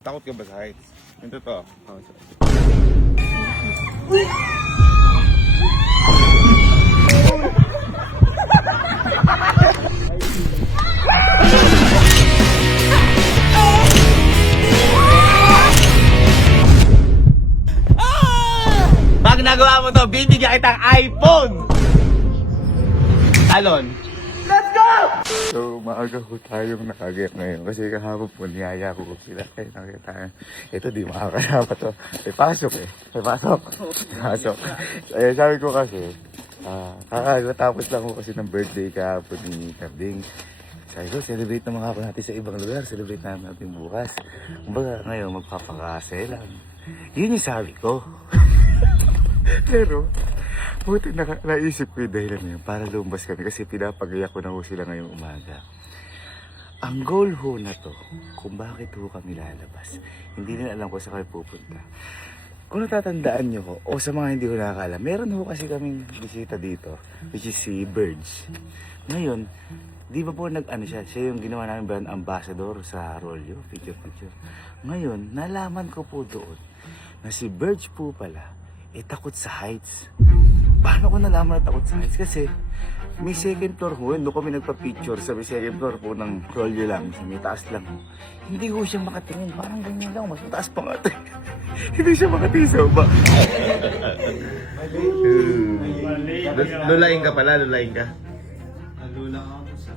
Takot ka ba sa heights? Yung totoo. Pag nagawa mo to, bibigyan kitang iPhone! Talon. So, maaga po tayong nakagaya ngayon kasi kahapon po niyaya ko sila. Kaya nakita ito di makakalapa to. May pasok eh. May pasok. Eh, sabi ko kasi, kakatapos lang ko kasi ng birthday kahapon ni Karding. Sabi ko, celebrate naman ako natin sa ibang lugar. Celebrate natin bukas. Kumbaga ngayon, magpapakasaya lang. Yun yung sabi ko. Pero, buti naisip ko yung dahilan niya para lumabas kami kasi pinapagaya ko na ho sila ngayong umaga. Ang goal ho na to, kung bakit ho kami lalabas, hindi nila alam kung saan kami pupunta. Kung natatandaan nyo ho, o sa mga hindi ho nakakala, meron ho kasi kaming bisita dito, which is si Birds. Ngayon, di ba po nag-ano siya yung ginawa namin brand ambassador sa Rolyo, picture. Ngayon, nalaman ko po doon na si Birds po pala, takot sa heights. Paano ko nalaman na takot sa heights? Kasi may second floor ho, doon kami nagpa-picture sa may second floor po ng Rolyo lang, sa may taas lang ho. Hindi ho siya makatingin, parang ganyan lang, mas mataas pa nga ito. Hindi siya makatisaw ba? Lulaing ka pala, lulaing ka. Nalula ako sa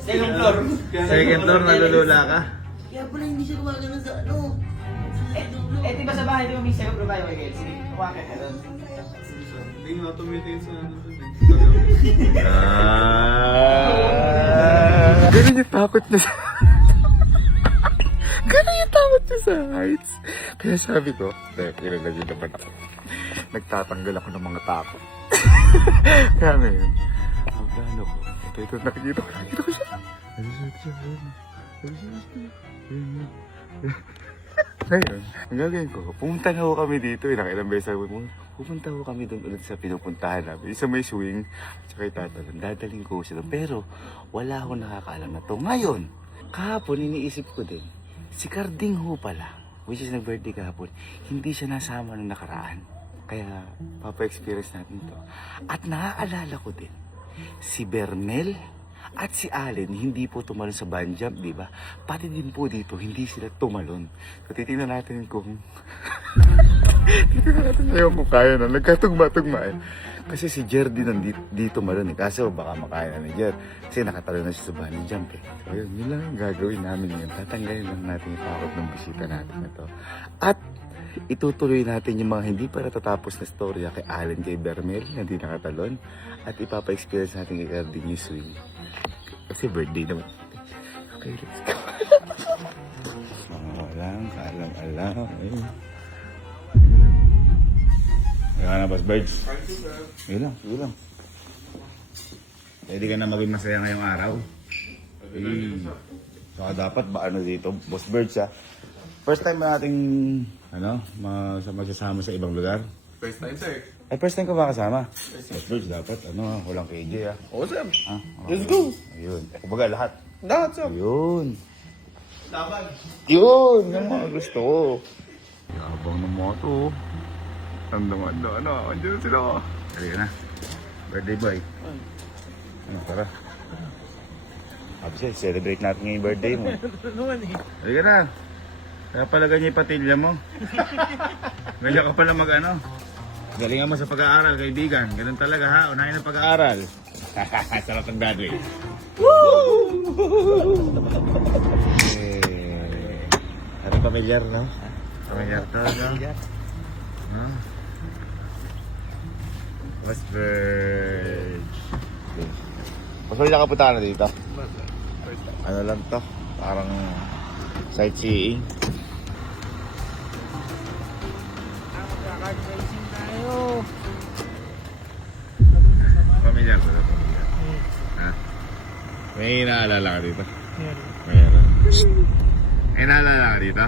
Second floor. Second floor, nalulula ka. Kaya pala hindi siya gumagana sa ano. Diba sa bahay, di ba may second floor tayo kay Sige, kumakit ka doon. Hindi nga tumitingin sa ano dun eh. Ganun yung takot niya sa... Ganun yung takot niya sa heights. Kaya sabi ko, ilalagay naman ako. Nagtatanggal ako ng mga takot. Kaya ngayon, ang plano ko, ito, nakikita ko siya. Ngayon, ang gagawin ko, pumunta na ho kami dito, nakailang beses ako, pupunta ho kami doon ulit sa pinupuntahan namin. Isa may swing, tsaka itatalon, dadaling ko sila. Pero, wala ho nakakaalam na to. Ngayon, kahapon, iniisip ko din, si Karding ho pala, which is nag-birthday kahapon, hindi siya nasama nung nakaraan. Kaya, papa-experience natin to. At naaalala ko din, si Bernel at si Allen hindi po tumalon sa bungee jump, di ba? Pati din po dito, hindi sila tumalon. So, titingnan natin kung... titingnan natin ngayon kung kaya na. Nagkatugma-tugma eh. Kasi si Jer din dito tumalon eh. Kaso baka makaya na ni Jer. Kasi nakatalon na siya sa bungee jump eh. So, yun lang ang gagawin namin ngayon. Tatanggalin lang natin yung takot ng bisita natin na to. At itutuloy natin yung mga hindi pa natatapos na storya kay Allen, kay Bernel na hindi nakatalon. At ipapa-experience natin kay Karding yung swing. Kasi birthday naman. Okay, let's go. Mga walang kaalam-alam. Kaya na, Boss Birds. Yun lang. Pwede ka na maging masaya ngayong araw. Saka dapat ba dito, Boss Birds ha? First time ba nating masasama sa ibang lugar? First time, sir. Ay, first time ko ba kasama? Boss Birds, dapat walang KJ ha? Oo, sir. Let's go! Ayun. Kumbaga lahat. Lahat, sir. Ayun. Laban. Yun! Yung mga gusto ko. Yabang ng mga to. Andiyan sila. Halika na. Birthday boy. Tara. Abse, celebrate natin ngayong birthday mo. Halika na. Kaya pala ganyan yung patilya mo. Ganyan ka pala galingan mo sa pag-aaral, kaibigan. Ganun talaga ha. Unahin ang pag-aaral. Sarap ang daddy. Parang pamilyar, no? Pamilyar to, no? West Verge. Mas wala nakapunta ka na dito? Ano lang to? Parang sightseeing. Racing tayo. Pamilyar to, pamilyar. Ha? May inaalala ka dito? Mayroon. May inaalala ka dito?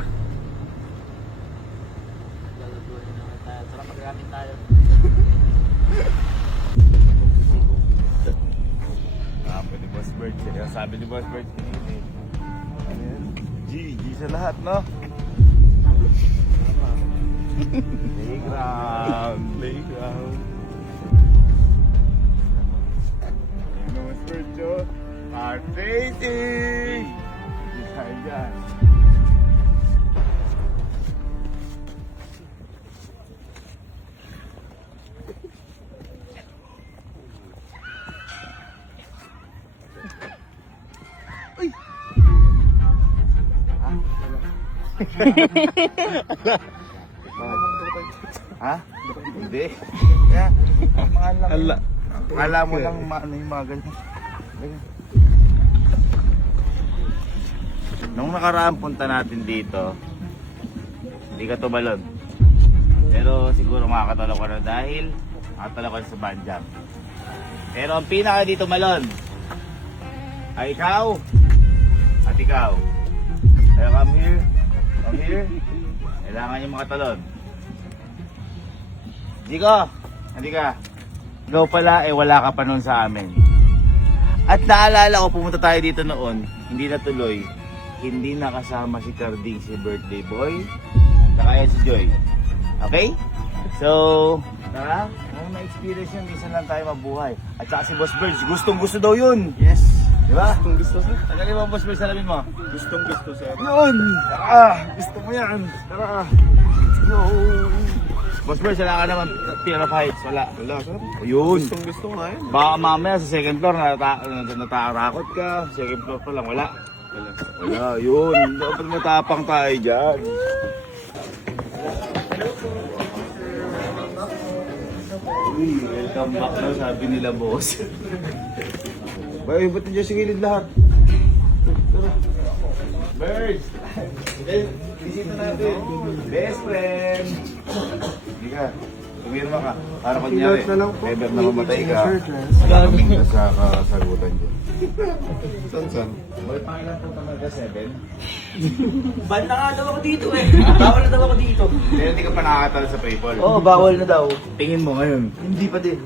Sarap magagamit tayo. Ni Boss Bird. Sabi ni Boss Bird, GG sa lahat, no? Playground. Playground. Ano mas Virgo? Art racing! Design dyan. Ha? Hindi. Kaya, ang mga lang. Alam mo lang ano yung mga ganyan. Nung nakaraan punta natin dito, hindi ka tumalon. Pero siguro makakatalo ka na dahil makakatalo ka sa banjam. Pero ang pinaka dito malon ay ikaw at ikaw. Kaya come here. Come here. Kailangan nyo makatalon. Jiko, hindi ka. Ikaw pala, wala ka pa noon sa amin. At naalala ko, pumunta tayo dito noon, hindi natuloy. Hindi nakasama si Carding, si birthday boy. Saka yan si Joy. Okay? So, tara, ma-experience yun. Minsan lang tayo mabuhay. At saka si Boss Birds, gustong gusto daw yun. Yes. Diba? Gustong gusto sir. Tagalin mo, Boss Birds, salamin mo. Gustong gusto sir. Yun! Tara! Gusto mo yan! Tara! Yo! Boss Birds, wala ka naman fear of heights. Wala. Wala sir. Yun! Gustong gusto nga yun. Baka mamaya sa second floor natarakot ka. Second floor pa lang, wala. Wala. Wala, yun. Dapat matapang tayo dyan. Uy, welcome back na sabi nila boss. Bay, ba't nandiyan sa gilid lahat? Tara. Birds! Bisita natin. Best friend! Hindi ka. Tumirma ka. Para kunyari, ever na mamatay ka. Malamig na sa kasagutan dyan. San? Boy, pangilan po talaga 7? Ban na nga daw ako dito eh. Bawal na daw ako dito. Pero hindi ka pa nakakatalo sa PayPal. Oo, bawal na daw. Tingin mo ngayon. Hindi pa din.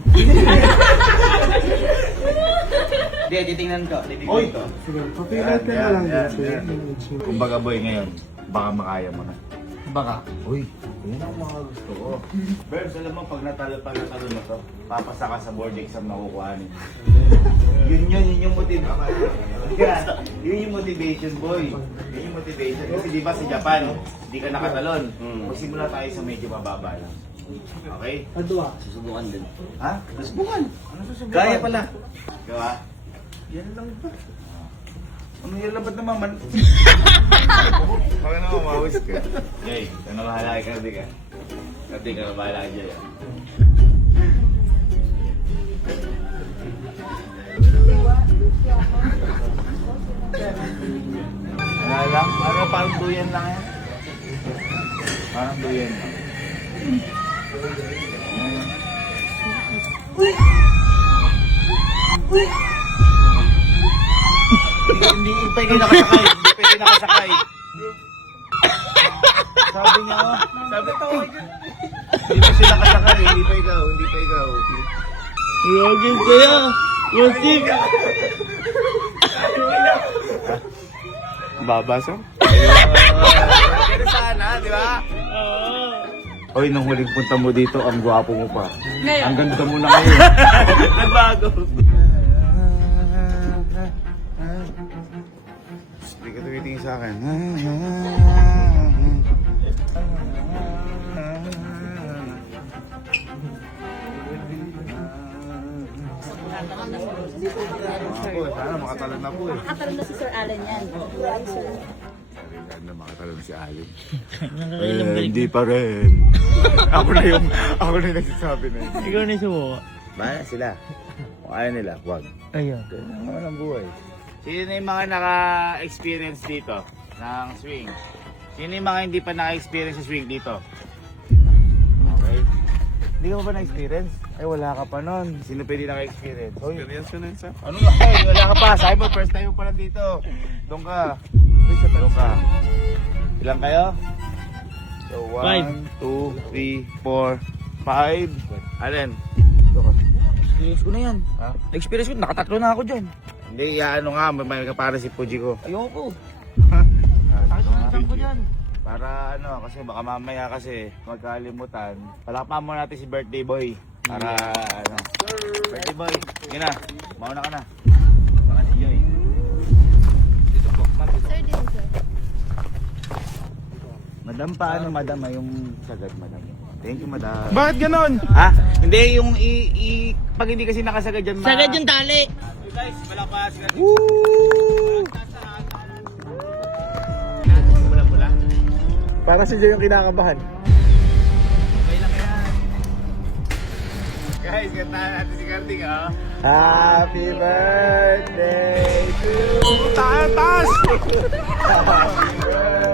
Hindi, titingnan ko. Oy! Sige, Yan, yan, yan. Kumbaga boy ngayon, baka makaya mo na. Baka. Uy, yun ang mga gusto ko. Berbs, alam mo, pag natalo mo to, papasa ka sa board exam na kukuhanin. Yun yung motivation. Yun yung motivation, boy. Yun yung motivation. Kasi di ba sa Japan, hindi ka nakatalon. Magsimula tayo sa medyo mababa lang. Okay? Adwa. Susubukan din. Ha? Susubukan. Ano susubukan? Kaya pala. Gawa? Yan lang ba? Ano yan labat na maman? Baka naman mawis ka. Jay, ano bahala ka, Kardi ka? Kardi ka, bahala ka, Jay. Ano lang? Ano, parang duyan lang yan? Parang duyan lang. Hindi pa kayo nakasakay. Hindi pa kayo nakasakay. Sabi niya, oh. Sabi ko, hindi pa sila nakasakay. Hindi pa ikaw. Hindi pa ikaw. Yogin kaya. Wasip. Babasa? Pero sana, di ba? Oy, nung huling punta mo dito, ang gwapo mo pa. Ang ganda mo na ngayon. Nagbago. Hindi ka tumitingin sa akin. Ako, sana makatalon na po eh. Nakatalon na si Sir Allen yan. Sir. Sana makatalon si Alin. Hindi pa rin. ako na yung nagsasabi na yun. Ikaw na yung sumuha. Bahala sila. Kung ayaw nila, huwag. Ayun. Ganyan naman ang buhay. Sino na yung mga naka-experience dito ng swing? Sino yung mga hindi pa naka-experience sa swing dito? Okay. Hindi ka pa na-experience? Ay, wala ka pa nun. Sino pwede naka-experience? Oy, Experience yun yun sir. ano nga? Ay, wala ka pa. Sabi mo, first time mo pa lang dito. Doon ka. Doon ka. Ilan kayo? So, 1, 2, 3, 4, 5. Alin? Doon ka. Experience ko na yan. Ha? Experience ko, nakatatlo na ako dyan. Hindi, ano nga, may kapara si Puji ko. Ayoko. Ah, Nakakatakan ko dyan. Para ano, kasi baka mamaya kasi magkalimutan. Palakpakan mo natin si birthday boy. Para ano. Birthday boy, sige na. Mauna ka na. Baka si Joy. Dito po, ma'am. Dito. Sir, dito sir. Madam, paano madam? Yung sagad, madam. Thank you, madam. Bakit ganon? Ha? Hindi, yung pag hindi kasi nakasagad dyan, Sagad yung tali. Guys, malakas. Woo! Pula-pula. Para si Jay yung kinakabahan. Okay lang yan. Guys, kantahan natin si Karting, ha? Happy birthday to you. Taas! Taas! Happy birthday!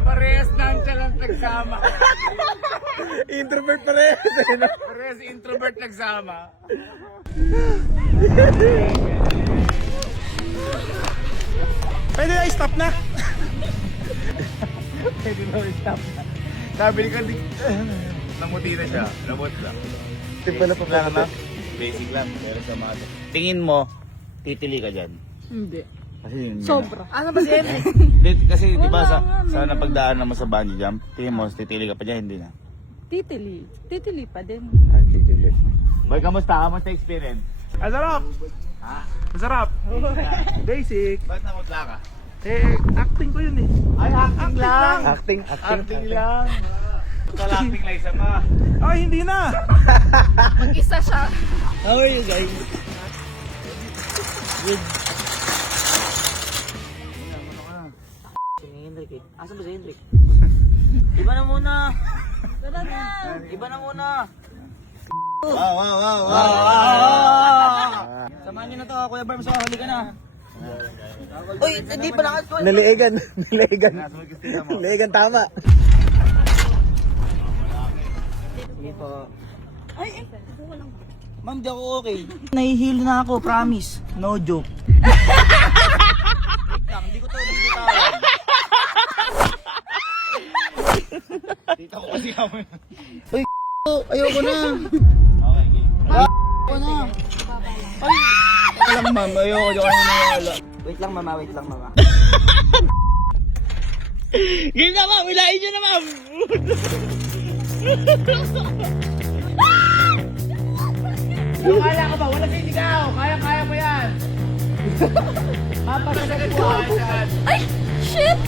Parehas nonchalant nagsama. Introvert pa rin. Parehas introvert nagsama. Pwede na i-stop na. Pwede na stop na. Sabi ni Karting, namuti na siya. Namut lang. Tipo na Basic lang, no? Basic lang. Pero sa mga tingin mo, titili ka dyan. Hindi. Kasi yun. Sobra. Ano ba si Henry? Kasi di ba sa Wala nga, napagdaan mo sa bungee jump, tingin mo, titili ka pa dyan, hindi na. Titili. Titili pa din. Ah, titili. Boy, kamusta? Kamusta experience? Ang sarap. Ha? Ang sarap. Basic. Ba't namutla ka? Eh, acting ko yun eh. Ay, acting lang! Acting. Acting lang! Total acting lang isa pa. Ay, hindi na. Mag-isa siya. How are you guys? Good. Si Hendrik eh. Asan ba si Hendrik? Iba na muna. Tara na. Iba na muna. Wow! Samahan niyo na to, Kuya Barb. So, huli ka na. Uy, hindi pa lang. Naliigan. Naliigan. mo. Naliigan tama. Sige po. Ay, ma'am, di ako okay. Nahihilo na ako, promise. No joke. Wait lang, hindi ko to bibitawan. Tita ko kasi kamo. Uy, ayoko na. Okay, game. Ayoko na. Ay, teka lang ma'am, ayoko na wala. Wait lang mama, wait lang mama. Game na ma'am. Ilahin nyo na ma'am. Kaya ka ba? Wala sinigaw. Kaya mo yan. Mapasagat ko. Ay! Shit!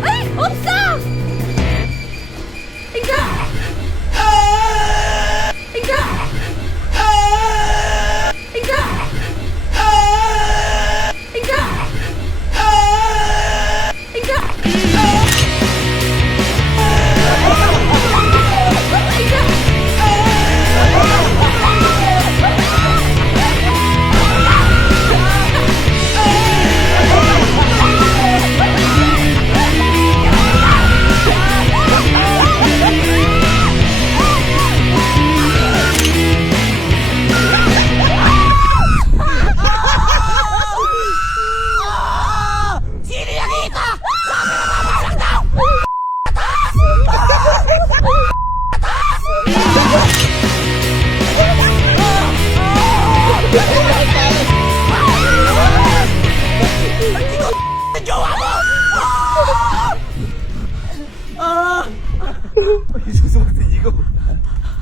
Ay! Opsa! Ika! Ika! Ika! Ika! Ika! Ika!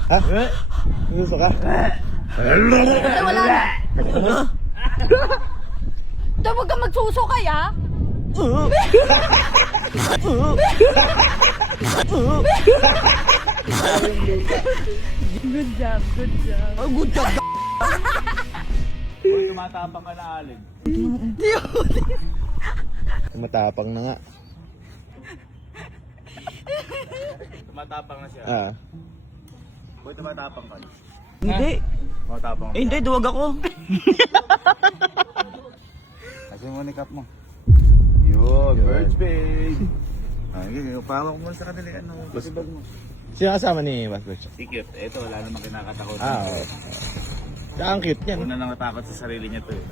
Ha? Gusto ka? Ay, wala na. Daw, huwag kang magsusukay, ha? Good job, good job. Oh, good job. Uy, tumatapang ka na, Alin. Matapang na nga. Tumatapang na siya. Ah. Uy, tumatapang ka. Hindi. Tumatapang. Eh, hindi, duwag ako. Kasi mo ni cup mo. Yun, birds babe. Ay, pawak mo sa kanila, ano, basibag mo. Sino kasama ni Boss Birch? Sikip, eto, wala namang kinakatakot. Ah, oo. Ang cute niyan. Una nang natakot sa sarili niya to eh.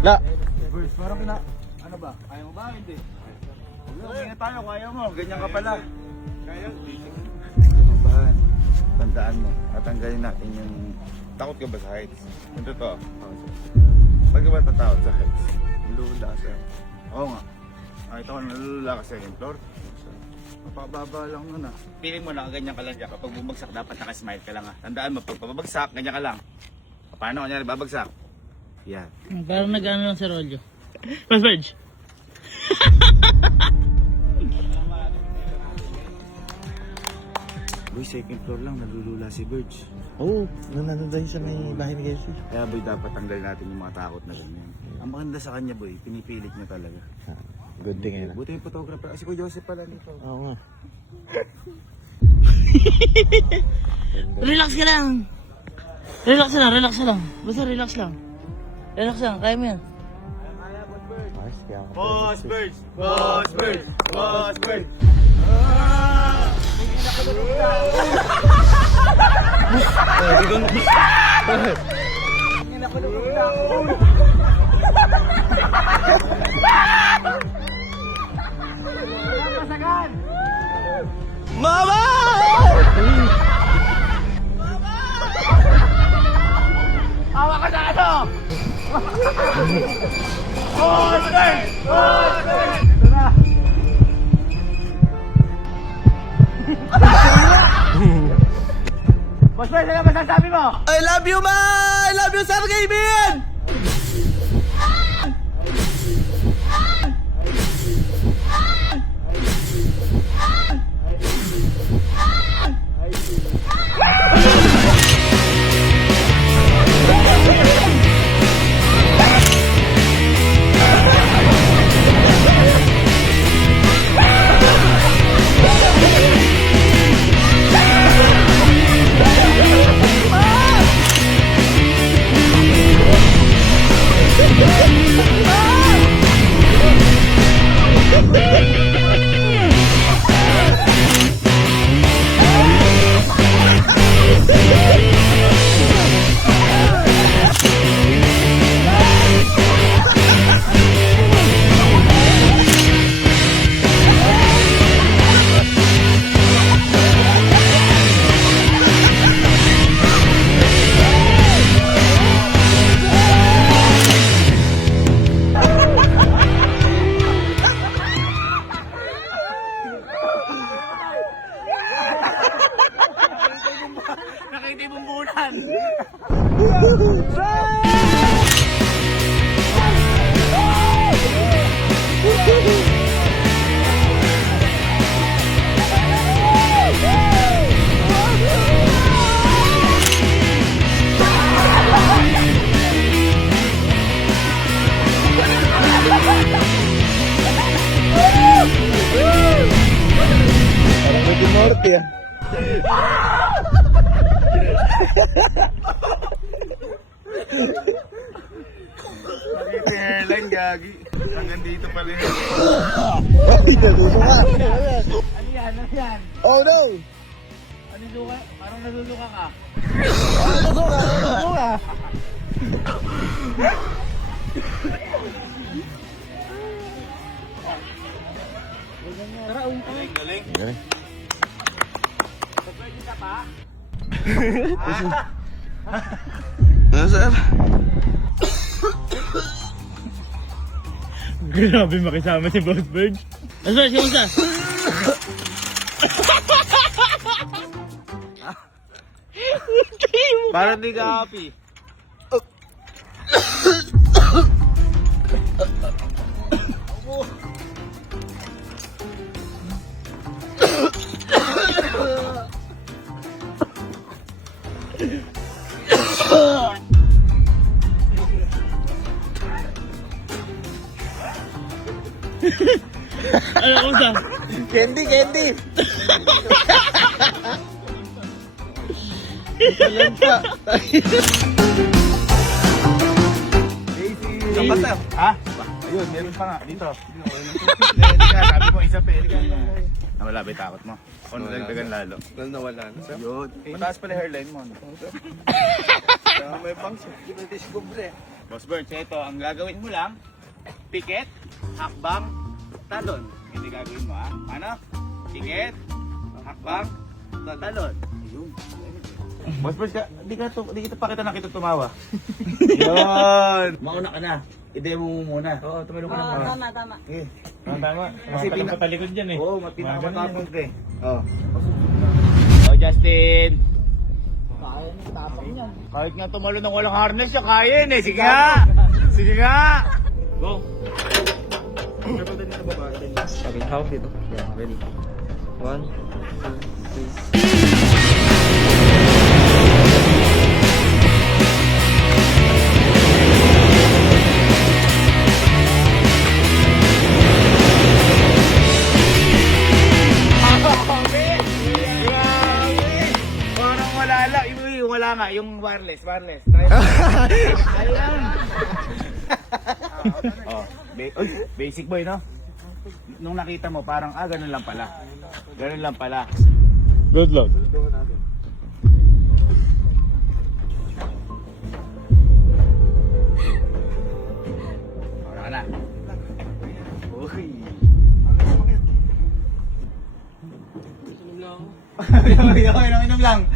La. Birds, parang ano ba? Kaya mo ba? Hindi. Huwag tayo, kaya mo. Ganyan ka pala. Kaya? Kabahan. Tandaan mo. Tatanggalin natin yung... Takot ka ba sa heights? Yung totoo. Pag ka ba tatakot sa heights? Nalulula ka sa'yo. Oo nga. Nakita ko nalulula ka sa second floor. Mapababa lang nun ah. Feeling mo na ganyan ka lang dyan. Kapag bumagsak, dapat nakasmile ka lang ah. Tandaan mo, pag babagsak, ganyan ka lang. Paano kanyari babagsak? Yan. Parang nag-ano lang sa rolyo. Mas Verge. Boy, second floor lang, nalulula si Birds. Oo, nandun tayo sa may bahay ni Casey. Kaya boy, dapat tanggalin natin yung mga takot na ganyan. Ang maganda sa kanya boy, pinipilit niya talaga. Good thing yun. Buti yung photographer. Si Kuya Joseph pala nito. Oo nga. Relax ka lang. Relax lang, relax lang. Basta relax lang. Relax lang, kaya mo yan. Mars, kaya ako. Boss Birds! Boss Birds! Boss Birds! Mama! Awa ka na ano? Boss Birds! Boss Birds! Ito na! Boss Birge, ano ba masasabi mo? I love you, ma! I love you, Sir Kaibigan! Nakitibumbunan! Ricky Morty, ah. Nakita yung hairline, gagi. Hanggang dito pala yun. Ay, naluluto ka. Ano yan? Ano yan? Oh no! Ano luka? Parang naluluka ka. Naluluto ka. Galing, galing. Galing. Sir? Grabe makisama si Boss Birge. Mas Verge, kamusta? Parang di ka happy. Candy, candy! Sapat na. Ha? Ayun, meron pa nga. Dito. Hindi ka, sabi mo isa pa. Nawala ba yung takot mo? O nadagdagan lalo? Nawala na. Yun. Mataas pala hairline mo. May function. Hindi na discover eh. Boss Bird, so ito, ang gagawin mo lang, pikit, hakbang, talon. Hindi gagawin mo ha? Ano? Pikit, hakbang, talon. Ayun. Boss Bird, di kita pa kita nakita tumawa. Yun! Mauna ka na. I-demo mo muna. Oo, tumalo ka na. Tama, tama. Okay. Tama. Kasi pinakatalikod dyan eh. Oo, pinakamatapang ka eh. Oo. Oh, Justin! Kaya ng tapang yan. Kahit nga tumalo ng walang harness siya, kaya yun eh. Sige nga! Sige nga! Go! Okay, hawak dito. Yeah, ready. 1, 2, 3. Parang wala lang. Yung wala nga, yung wireless. Try mo. Ayan. Oh, basic boy, no? Nung nakita mo, parang, ganun lang pala. Ganun lang pala. Good luck. Wala ka na. Uy. Inom lang.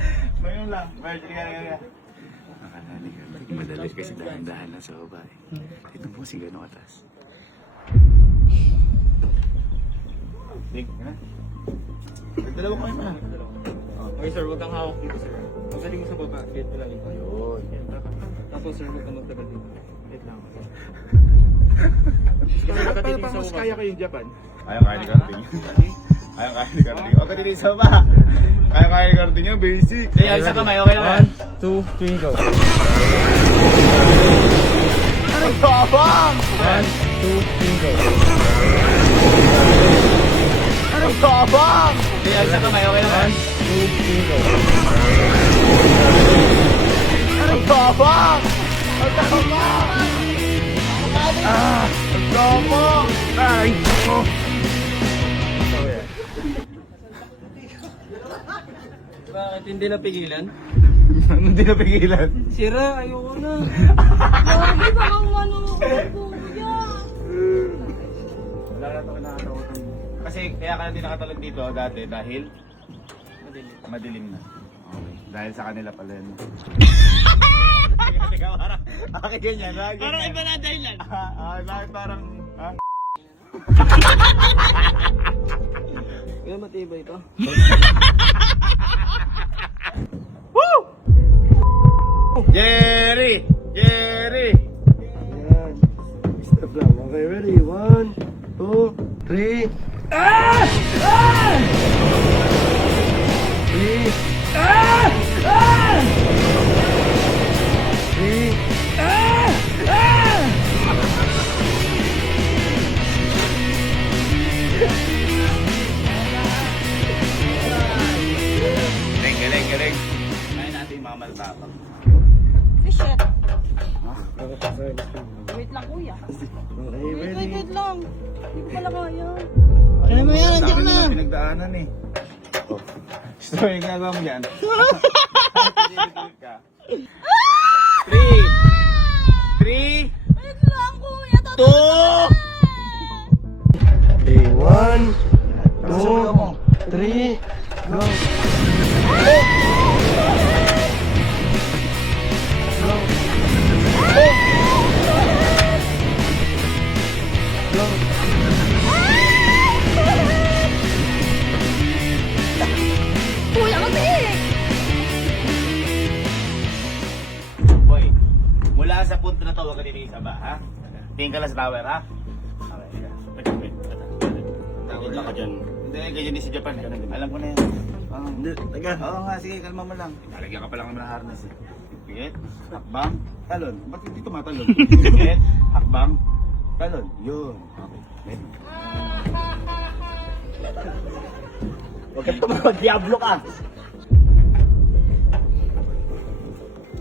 Madali kasi dahan-dahan lang sa baba eh. Ito po si gano'ng atas. Sige, gano'n. Dalawa kami pa. Okay sir, huwag kang hawak dito sir. Pagdating mo sa baba, get lang ito. Ayun. Tapos sir, huwag kang magtagal dito. Wait lang. Paano mas kaya ko yung Japan? Kaya ni Carding. Kaya ni Carding. Huwag ka din sa baba. Kaya ni Carding yung basic. Ay, sa kamay, okay lang. 1, 2, 3, go. Ang tabang! 1, 2, 3, go. Ang tabang! Ay, sa kamay, okay lang. 1, 2, 3, go. Ang tabang! Ang tabang! Ang tabang! Ay! Oh. Bakit hindi napigilan? Hindi na pigilan. Sira, ayoko na. Grabe, baka umano ko, kuya. Wala na ito kinakatakutan. Kasi kaya ka na din nakatalon dito dati dahil madilim na. Okay. Dahil sa kanila pala yun. Teka, parang akin ganyan. Parang iba na dahilan. Bakit parang... Kaya matibay ito. Jerry! Jerry! Yan. Step lang. Okay, ready? 1, 2, 3. 3. Galing. Kaya natin yung mga malatapang. Eh, shit. Wait lang, kuya. Wait lang. Hindi ko pala kaya. Kaya mo yan, nandiyan na. Pinagdaanan eh. Oh. So, yung ginagawa mo yan. 3. Wait lang, kuya. 2. 1, 2, 3. Go. Kuya, kasi. to, huwag ka titingin sa ba, ha? Tingin ka lang sa tower, ha? Okay, Takot ako dyan. Hindi, ganyan din si Japan. Alam ko na yan. Hindi, taga. Oo nga, sige, kalma mo lang. Lalagyan ka pa lang naman ng harness eh. Sige, hakbang, talon. Ba't hindi tumatalon? Sige, hakbang, talon. Yun. Okay, ready. Huwag ka tumawag, Diablo ka.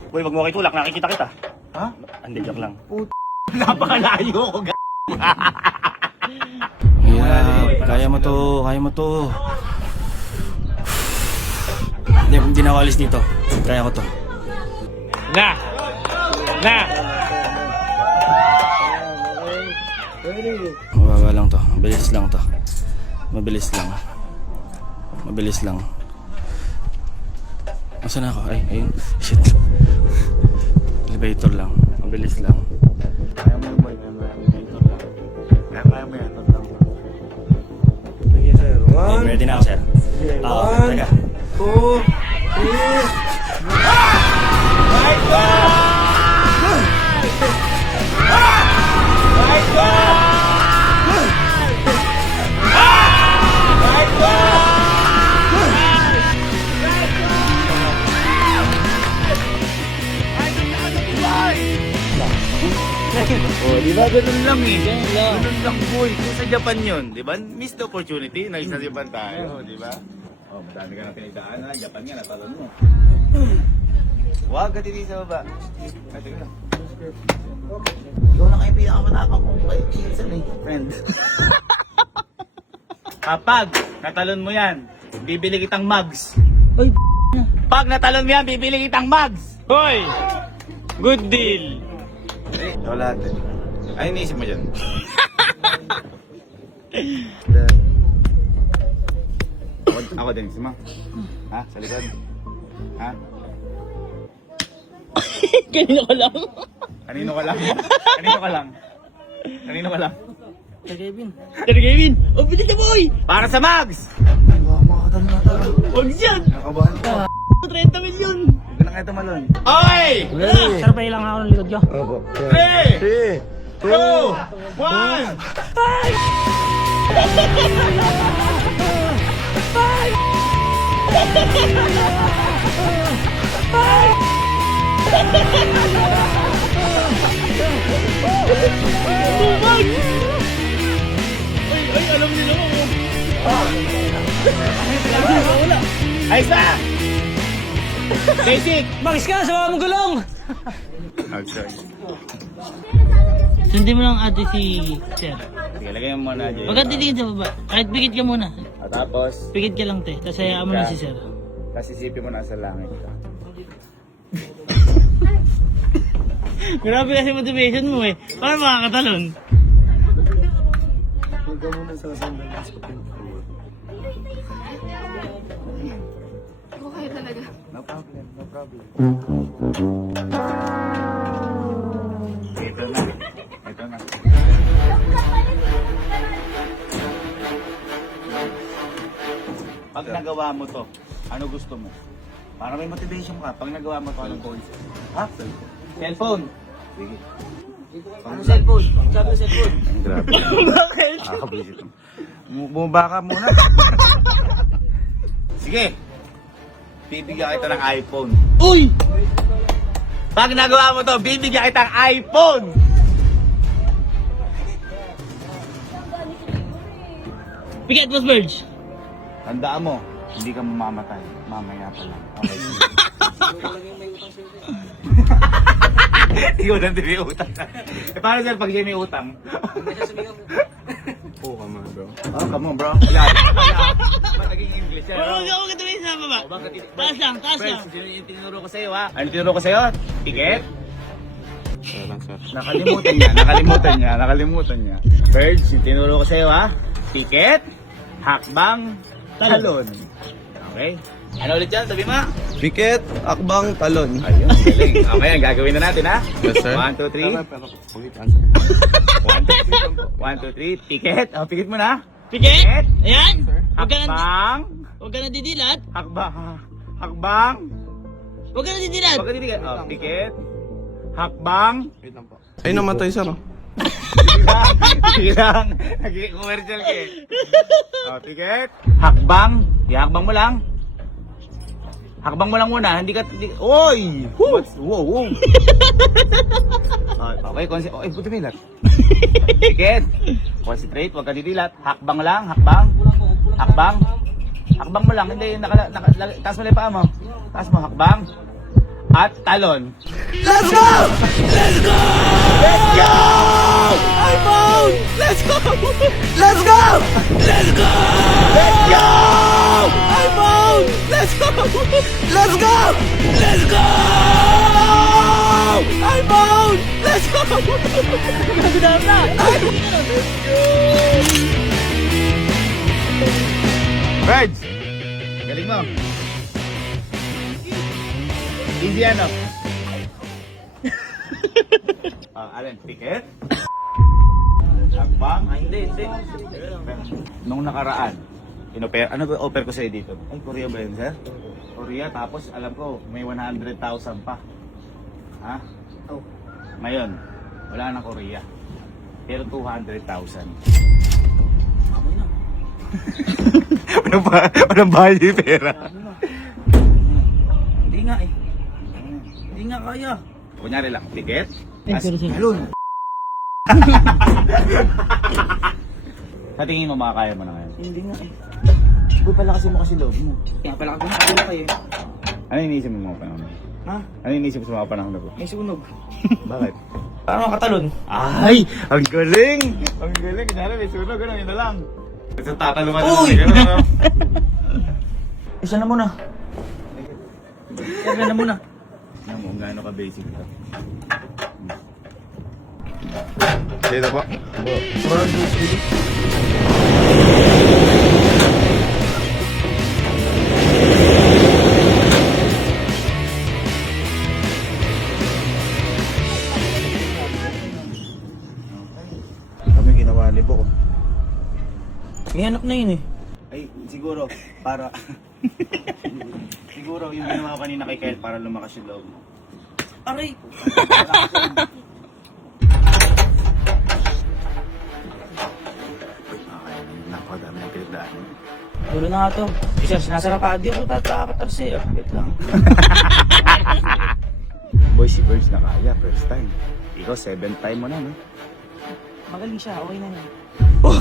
Uy, wag mo kayo tulak, nakikita kita. Ha? Hindi, joke lang. Napakalayo ko, Kaya mo to, kaya mo to. Hindi na ako alis dito. Kaya ko to. Na! Mababa lang to. Mabilis lang to. Mabilis lang. Mabilis lang. Nasaan ako? Ay, ayun. Shit. Elevator lang. Mabilis lang. Kaya mo yung boy, elevator lang. Kaya mo yan, lang. Sige, sir. Ready na ako, sir. Teka. 2, 3. Oh, di ba ganun lang eh. Ganun lang boy. Kung sa Japan yun, di ba? Missed opportunity. Nasa Japan tayo, di ba? Oh, madami ka na pinagdaanan. Japan nga, natalon mo. Huwag ka titi sa baba. Ay, teka lang. Ikaw na kayo pinakamatapang kong pinsan eh, friend. Kapag natalon mo yan, bibili kitang mugs. Ay, Pag natalon mo yan, bibili kitang mugs. Hoy! Good deal! Ikaw lahat eh. Ay, iniisip mo dyan. Ako din, si Ma. Ha? Sa likod? Ha? kanina ko lang. Kanino ka lang? Kanino ka lang? Kanino ka lang? Sir Kevin, oh bilis na boy! Para sa mugs! Huwag dyan! Nakabahan ko. 30 million! Huwag ka na kayo tumalon. Okay! Sir, pa lang ako ng likod ko. 3, 2, 1! Ay, isa! Basic! Max ka, sama mo gulong! Outside. Sundin mo lang ate si Sir. Sige, lagay mo muna dyan. Huwag ka titingin sa baba. Kahit pikit ka muna. At tapos, Pikit ka lang te. Tapos hayaan mo na si Sir. tapos isipin mo nasa langit ka. Grabe kasi motivation mo eh. Paano makakatalon? Huwag ka muna sa sandalas ko. Okay talaga. No problem, no problem. Ito na. Ito na. Pag nagawa mo to, ano gusto mo? Para may motivation ka. Pag nagawa mo to, anong goals? Ha? Cellphone. Sige. Ano cellphone? Sabi ng cellphone. Grabe. Bakit? Nakakabisit mo. Bumaba ka muna. Sige. Bibigyan kita ng iPhone. Uy! Pag nagawa mo to, bibigyan kita ng iPhone! Pikit mo, Verge. Tandaan mo, hindi ka mamamatay. Mamaya pa lang. Okay. Ikaw na may utang. Eh, paano sir pag may utang? Oo ka mga bro. Oh, come on bro. Yan. Ba't naging English yan? Huwag ako katabi sa baba. Taas lang, taas lang. Friends, yun yung tinuro ko sa'yo ha. Ano tinuro ko sa'yo? Ticket? Sir lang, sir. Nakalimutan niya. Birds, yung tinuro ko sa'yo ha. Ticket, hakbang, talon. Okay? Ano ulit yan? Sabi mo? Piket, akbang, talon. Ayun, galing. Okay, ang gagawin na natin ha. Yes, sir. 1, 2, 3. Pero pagit answer. 1, 2, 3. Ticket. Oh, pikit mo na. Pikit! Ayan! Huwag ka na, Hakbang. huwag ka na didilat. Hakbang. Hakbang. Huwag ka na didilat. Huwag ka titigil. Oh, pikit. Hakbang. Ay, namatay sir. Bilang. Nag-commercial ka eh. Oh, ticket. Hakbang. Ihakbang mo lang. Hakbang mo lang muna. Hindi ka... Oy! Wow. Okay, okay, buti may lat. Ticket. Concentrate, huwag ka didilat. Hakbang lang, hakbang. Hakbang. Hakbang mo lang. Hindi, taas mo lang yung paa mo. Taas mo, hakbang. At talon. Let's go! Let's go! Let's go! I'm out! Let's go! Let's go! Let's go! Let's go! I'm out! Let's go! Let's go! Let's go! I'm out! Let's go! Let's go! Reds! Galing mo. Easy ano? Alin, ticket? Hakbang? Hindi. Nung nakaraan, ano ba offer ko sa'yo dito? Ay, Korea ba yun, sir? Korea, tapos alam ko, may 100,000 pa. Ha? Oh. Ngayon, wala na Korea. Pero 200,000. Amoy na. Walang value pera. Hindi nga eh. Hindi nga kaya. Kunyari lang, ticket? Talon. Sa tingin mo, makakaya mo na ngayon? Hindi nga eh. Boy, pala kasi mo kasi loob mo. Kaya pala ka gumagala kayo. Ano iniisip mo mga panahon? Ha? Ano iniisip mo sa mga panahon na po? May sunog. Bakit? Paano makatalon? Ay! Ang galing! Ang galing! Kunyari may sunog, gano'n, yun na lang. Kasi tatalungan na Uy! lang, gano'n. Isa na muna. Isa na muna. Tingnan mo, gaano ka basic ito. Dito po. Kami ginawa ni Bo. May anak na yun eh. Ay, siguro, para... siguro yung ginawa ko kanina kay Kyle para lumakas yung loob mo. Aray! Napakadami ng pinagdaan. Tulo na nga to. Isa, sinasarap ka. Di ako tatakatarsi. Wait lang. Boy, si Birds na kaya, first time. Ikaw, 7th time mo na, no? Magaling siya. Okay na yan.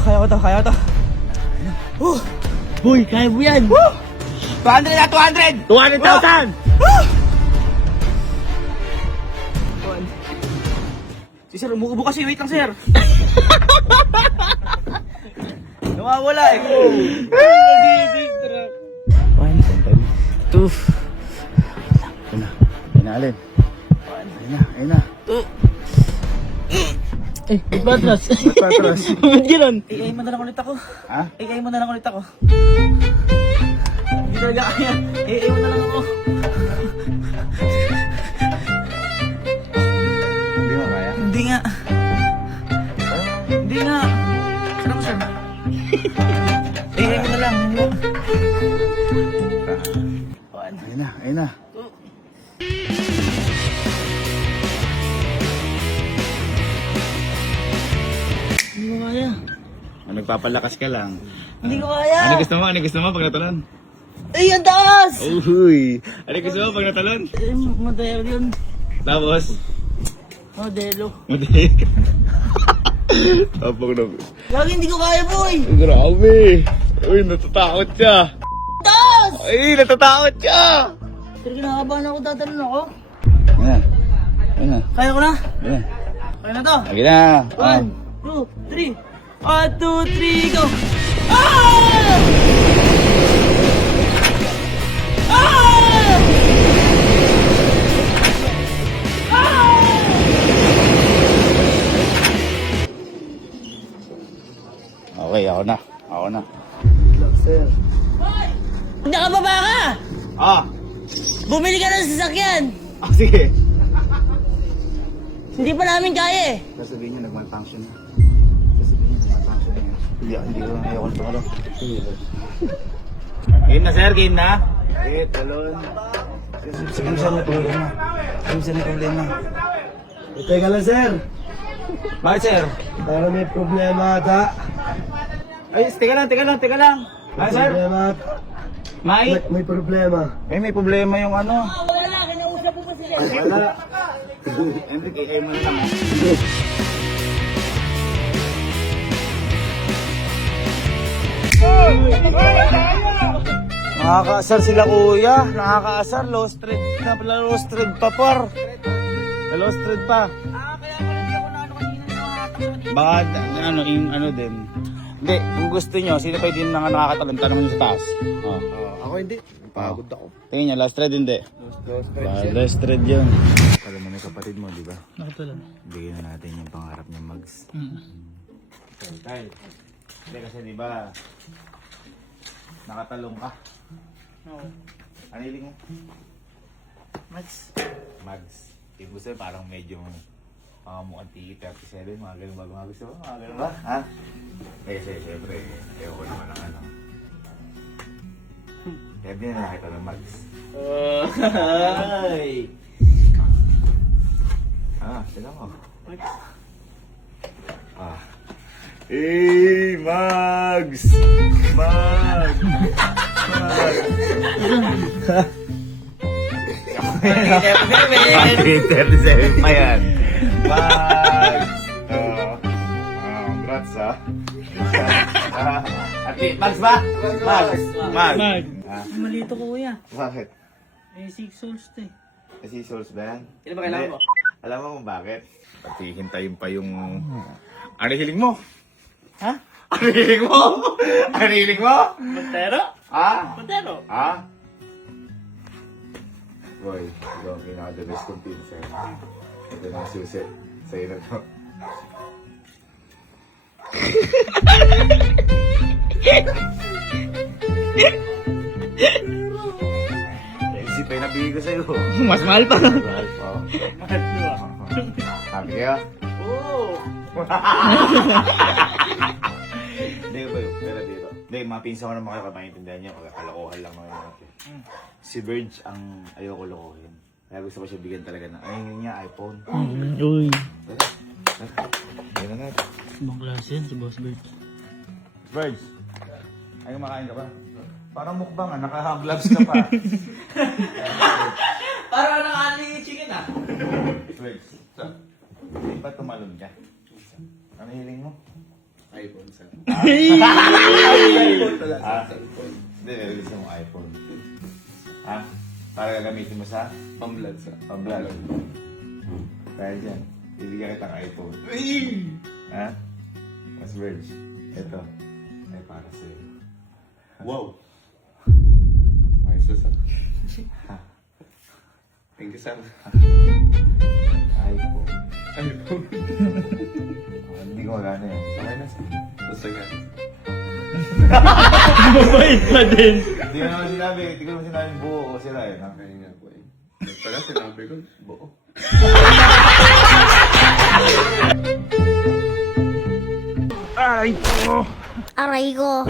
Kaya ko to. Boy, kaya mo yan. 200 na, 200! 200,000! Si sir, umuubo kasi. Wait lang, sir. Nawawala eh. 1, 2, ayun na, alin. Ayun na. Eh, ba't ba atras? Ba't pa atras? Ba't gano'n? AI mo na lang ulit ako. Ha? AI mo na lang ulit ako. Hindi talaga kaya. AI mo na lang ako. Hindi mo kaya? Hindi nga. Hindi nga. Sana mo, sir. AI mo na lang. Ayun na. Hindi ko kaya. Nagpapalakas ka lang. Hindi ko kaya. Ano gusto mo pag natalon? Ay, ang taas! Uy! Ano gusto mo pag natalon? Modelo yun. Tapos? Modelo. Mati. Tapos na. Lagi hindi ko kaya, boy! Grabe! Uy, natatakot siya! Taas! Ay, natatakot siya! Pero kinakabahan ako, tatalon ako. Ayun na. Kaya ko na. Ayun na. Kaya na to. Lagi na. 1, 2, 3. 1, 2, 3, go! Ah! Ah! Okay, ako na. Nakababa ka! Ah! Bumili ka ng sasakyan! Sige. Hindi pa namin kaya eh. Sasabihin niyo, nag-malfunction na. Hindi ko ayoko nito ano. Game na sir, game na. Okay, talon. Sige, saan may problema? Teka lang, sir. Bakit, sir? Para may problema ata. Ay, teka lang. Ano, sir? Problema ata. May problema. May problema yung ano. Wala, kinausap mo pa sila. Wala. Enrique, kayo mo lang. Nakakaasar sila kuya. Nakakaasar. Lost thread. Lost thread pa par. Lost thread pa. Baka ano, yung ano din. Hindi, kung gusto nyo, sino pa din nakakatalon, tanong nyo sa taas. Oh. Ako hindi. Pagod ako. Tingin nyo, last thread hindi. Last thread yun. Alam mo na yung kapatid mo, di ba? Nakatalan. Bigyan na natin yung pangarap niya, Mags. Tay, hindi kasi di ba, nakatalong ka. Oo. Ano hiling mo? Max. Mags. Ibig ko sa'yo, parang medyo mukhang tiki 37, mga ganun ba? Mga gusto mo? Mga ganun ba? Ha? Eh, siyempre, ayoko naman ng ano. Kaya din na nakita ng Mags. Ay. Sila mo. Hey, Mags! Mags! Happy 37 pa yan. Mags! Congrats ha. Mags ba? Mags! Mags! Malito ko kuya. Bakit? Eh, 6 souls to eh. Kasi souls ba yan? Kailan ba kailangan mo? Alam mo kung bakit? Pati hintayin pa yung... Ano hiling mo? Ha? Ano hiling mo? Ano hiling mo? Montero? Ha? Montero? Ha? Boy, ikaw ang pinaka-the best kong pinsan. Ito na ang susi. Sa'yo na to. Isip pa yung nabigay ko sa'yo. Mas mahal pa. Mahal pa. Mahal pa. Sabi kaya? Oo. Hindi ba yun? Pero dito. Hindi, mga pinsan ko naman kayo maintindihan niyo. Kalokohan lang naman natin. Si Verge ang ayoko lokohin. Kaya gusto ko siya bigyan talaga ng ayun niya, iPhone. Uy. Yan na natin. Ibang klase yan si Boss Bert. Verge, ayaw makain ka ba? Parang mukbang ah, naka-gloves ka pa. Parang naka-aling chicken ah. Verge, hindi ba tumalon ka? Ano hiling mo? iPhone, sir. iPhone talaga. Hindi, pero gusto mo iPhone. Ha? Para gagamitin mo sa? Pamblad, sir. Pamblog. Kaya dyan, bibigyan kitang iPhone. Ha? Mas Verge, ito. Ay para sa'yo. Wow. May sir. Thank you, sir. iPhone. iPhone. Hindi ko wala na yan. Okay na, sir. Basta nga. Mabait pa din. Hindi ko naman sinabi. Hindi ko naman sinabi buo o sila eh. Ha? Kaya nga po eh. Pala sinabi ko, buo. Aray ko.